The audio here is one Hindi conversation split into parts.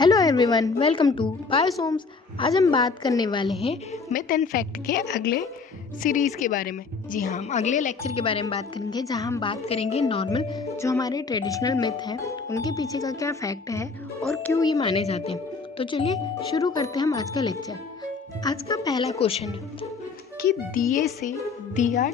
Hello everyone, welcome to Biosomes. आज हम बात करने वाले हैं मिथ एंड फैक्ट के अगले सीरीज़ के बारे में। जी हाँ, हम अगले लेक्चर के बारे में बात करेंगे, जहाँ हम बात करेंगे नॉर्मल जो हमारे ट्रेडिशनल मिथ हैं उनके पीछे का क्या फैक्ट है और क्यों ये माने जाते हैं। तो चलिए शुरू करते हैं हम आज का लेक्चर। आज का पहला क्वेश्चन है कि दिए से दिया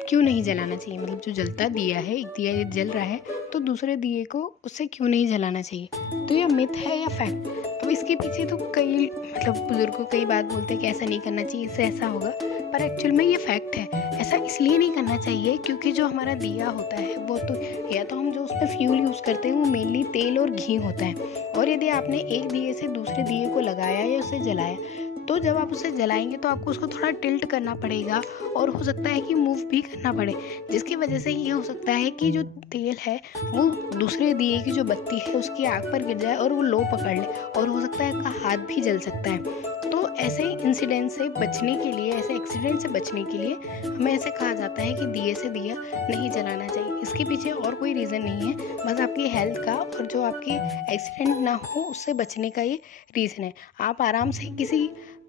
क्यों नहीं जलाना चाहिए। मतलब जो जलता दिया है, एक दिया जल रहा है तो दूसरे दिए को उससे क्यों नहीं जलाना चाहिए। तो यह मिथ है या फैक्ट। अब इसके पीछे तो कई बुजुर्ग कई बात बोलते हैं कि ऐसा नहीं करना चाहिए, इससे ऐसा होगा, पर एक्चुअल में ये फैक्ट है। ऐसा इसलिए नहीं करना चाहिए क्योंकि जो हमारा दिया होता है वो तो या तो हम जो उसमें फ्यूल यूज़ करते हैं वो मेनली तेल और घी होता है, और यदि आपने एक दिए से दूसरे दिए को लगाया या उसे जलाया तो जब आप उसे जलाएंगे तो आपको उसको थोड़ा टिल्ट करना पड़ेगा और हो सकता है कि मूव भी करना पड़े, जिसकी वजह से ये हो सकता है कि जो तेल है वो दूसरे दिए की जो बत्ती है उसकी आग पर गिर जाए और वो लो पकड़ ले, और हो सकता है आपका हाथ भी जल सकता है। तो ऐसे इंसिडेंट से बचने के लिए, ऐसे एक्सीडेंट से बचने के लिए हमें ऐसे कहा जाता है कि दिए से दिया नहीं जलाना चाहिए। इसके पीछे और कोई रीज़न नहीं है, बस आपकी हेल्थ का और जो आपकी एक्सीडेंट ना हो उससे बचने का ये रीज़न है। आप आराम से किसी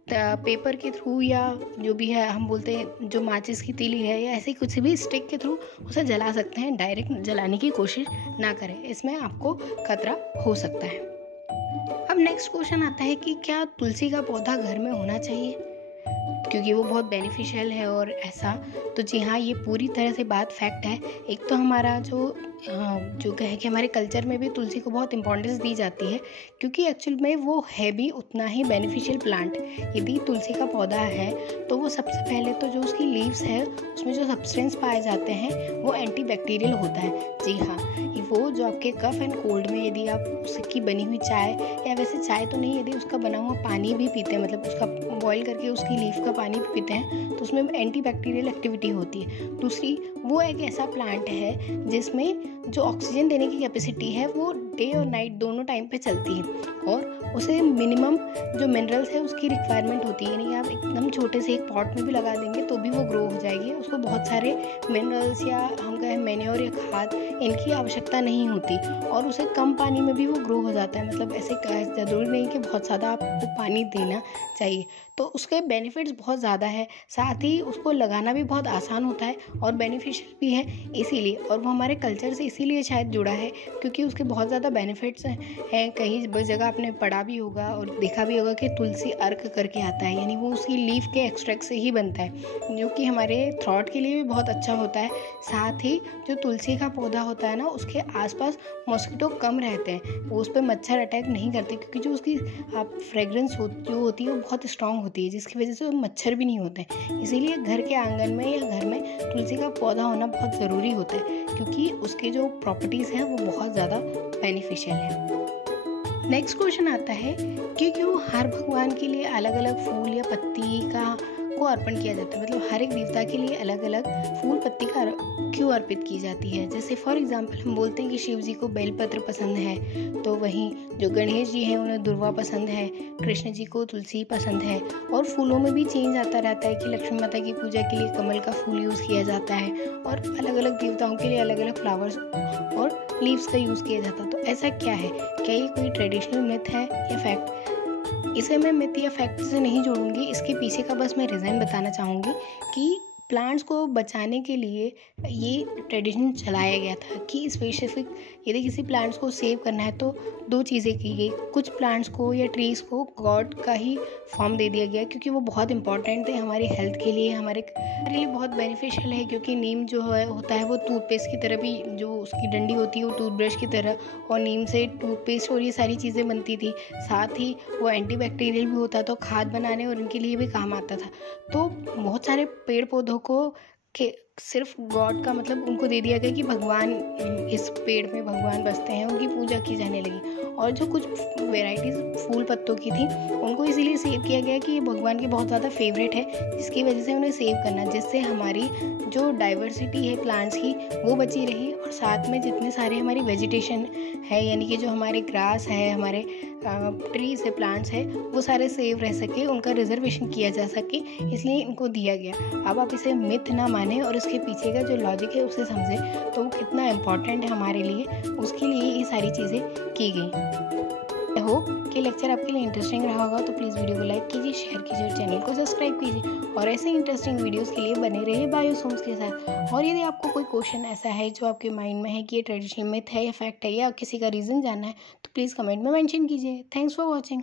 पेपर के थ्रू या जो भी है, हम बोलते हैं जो माचिस की तीली है या ऐसे कुछ भी स्टिक के थ्रू उसे जला सकते हैं। डायरेक्ट जलाने की कोशिश ना करें, इसमें आपको खतरा हो सकता है। अब नेक्स्ट क्वेश्चन आता है कि क्या तुलसी का पौधा घर में होना चाहिए क्योंकि वो बहुत बेनिफिशियल है और ऐसा। तो जी हाँ, ये पूरी तरह से बात फैक्ट है। एक तो हमारा जो है कि हमारे कल्चर में भी तुलसी को बहुत इंपॉर्टेंस दी जाती है क्योंकि एक्चुअल में वो है भी उतना ही बेनिफिशियल प्लांट। यदि तुलसी का पौधा है तो वो सबसे पहले तो जो उसकी लीव्स है उसमें जो सब्सटेंस पाए जाते हैं वो एंटीबैक्टीरियल होता है। जी हाँ, वो जो आपके कफ एंड कोल्ड में यदि आप उसकी बनी हुई चाय, या वैसे चाय तो नहीं, यदि उसका बना हुआ पानी भी पीते हैं, मतलब उसका बॉईल करके उसकी लीफ का पानी भी पीते हैं तो उसमें एंटीबैक्टीरियल एक्टिविटी होती है। दूसरी, वो एक ऐसा प्लांट है जिसमें जो ऑक्सीजन देने की कैपेसिटी है वो डे और नाइट दोनों टाइम पे चलती है, और उसे मिनिमम जो मिनरल्स है उसकी रिक्वायरमेंट होती है। यानी आप एकदम छोटे से एक पॉट में भी लगा देंगे तो भी वो ग्रो हो जाएगी, उसको बहुत सारे मिनरल्स या हम कहें मैन्योर या खाद इनकी आवश्यकता नहीं होती, और उसे कम पानी में भी वो ग्रो हो जाता है। मतलब ऐसे ज़रूरी नहीं कि बहुत ज़्यादा आपको पानी देना चाहिए। तो उसके बेनिफिट्स बहुत ज़्यादा है, साथ ही उसको लगाना भी बहुत आसान होता है और बेनिफिशियल भी है इसीलिए, और वो हमारे कल्चर से इसीलिए शायद जुड़ा है क्योंकि उसके बहुत ज़्यादा बेनिफिट्स हैं। कहीं जगह आपने पढ़ा भी होगा और देखा भी होगा कि तुलसी अर्क करके आता है, यानी वो उसकी लीफ के एक्सट्रैक्ट से ही बनता है, जो कि हमारे थ्रॉट के लिए भी बहुत अच्छा होता है। साथ ही जो तुलसी का पौधा होता है ना, उसके आसपास मॉस्किटो कम रहते हैं, वो उस पर मच्छर अटैक नहीं करते क्योंकि जो उसकी फ्रेगरेंस जो होती है वो बहुत स्ट्रॉन्ग होती है, जिसकी वजह से मच्छर भी नहीं होते हैं। इसीलिए घर के आंगन में या घर में तुलसी का पौधा होना बहुत ज़रूरी होता है क्योंकि उसके जो प्रॉपर्टीज़ हैं वो बहुत ज़्यादा बेनिफिशियल है। नेक्स्ट क्वेश्चन आता है कि क्यों हर भगवान के लिए अलग अलग फूल या पत्ती को अर्पण किया जाता है। मतलब हर एक देवता के लिए अलग अलग फूल पत्ती का क्यों अर्पित की जाती है। जैसे फॉर एग्जांपल हम बोलते हैं कि शिव जी को बेलपत्र पसंद है, तो वहीं जो गणेश जी हैं उन्हें दुर्वा पसंद है, कृष्ण जी को तुलसी पसंद है, और फूलों में भी चेंज आता रहता है कि लक्ष्मी माता की पूजा के लिए कमल का फूल यूज़ किया जाता है, और अलग अलग देवताओं के लिए अलग अलग फ्लावर्स और लीव्स का यूज़ किया जाता है। तो ऐसा क्या है, क्या ये कोई ट्रेडिशनल मिथ है या फैक्ट? इसे मैं मिथ या फैक्ट से नहीं जोड़ूंगी, इसके पीछे का बस मैं रीज़न बताना चाहूँगी कि प्लांट्स को बचाने के लिए ये ट्रेडिशन चलाया गया था कि स्पेसिफिक यदि किसी प्लांट्स को सेव करना है तो दो चीज़ें की गई। कुछ प्लांट्स को या ट्रीज़ को गॉड का ही फॉर्म दे दिया गया क्योंकि वो बहुत इंपॉर्टेंट थे हमारी हेल्थ के लिए, हमारे लिए बहुत बेनिफिशियल है क्योंकि नीम जो होता है वो टूथपेस्ट की तरह भी, जो उसकी डंडी होती है वो टूथब्रश की तरह, और नीम से टूथपेस्ट और ये सारी चीज़ें बनती थी। साथ ही वो एंटीबैक्टीरियल भी होता, तो खाद बनाने और इनके लिए भी काम आता था। तो बहुत सारे पेड़ पौधों को कि सिर्फ गॉड का मतलब उनको दे दिया गया कि भगवान, इस पेड़ में भगवान बसते हैं, उनकी पूजा की जाने लगी। और जो कुछ वेराइटीज़ फूल पत्तों की थी उनको इसीलिए सेव किया गया कि ये भगवान के बहुत ज़्यादा फेवरेट है, जिसकी वजह से उन्हें सेव करना, जिससे हमारी जो डाइवर्सिटी है प्लांट्स की वो बची रही, और साथ में जितने सारे हमारी वेजिटेशन है, यानी कि जो हमारे ग्रास है, हमारे ट्रीज है, प्लांट्स है, वो सारे सेव रह सके, उनका रिजर्वेशन किया जा सके, इसलिए इनको दिया गया। अब आप इसे मिथ ना माने और इसके पीछे का जो लॉजिक है उसे समझें तो वो कितना इम्पॉर्टेंट है हमारे लिए, उसके लिए ये सारी चीज़ें की गई। आई होप कि ये लेक्चर आपके लिए इंटरेस्टिंग रहा होगा तो प्लीज़ वीडियो को लाइक कीजिए, शेयर कीजिए और चैनल को सब्सक्राइब कीजिए और ऐसे इंटरेस्टिंग वीडियोस के लिए बने रहिए बायोसोम्स के साथ। और यदि आपको कोई क्वेश्चन ऐसा है जो आपके माइंड में है कि ये ट्रेडिशनल मिथ है या फैक्ट है या किसी का रीज़न जानना है तो प्लीज़ कमेंट में मेंशन कीजिए। Thanks for watching.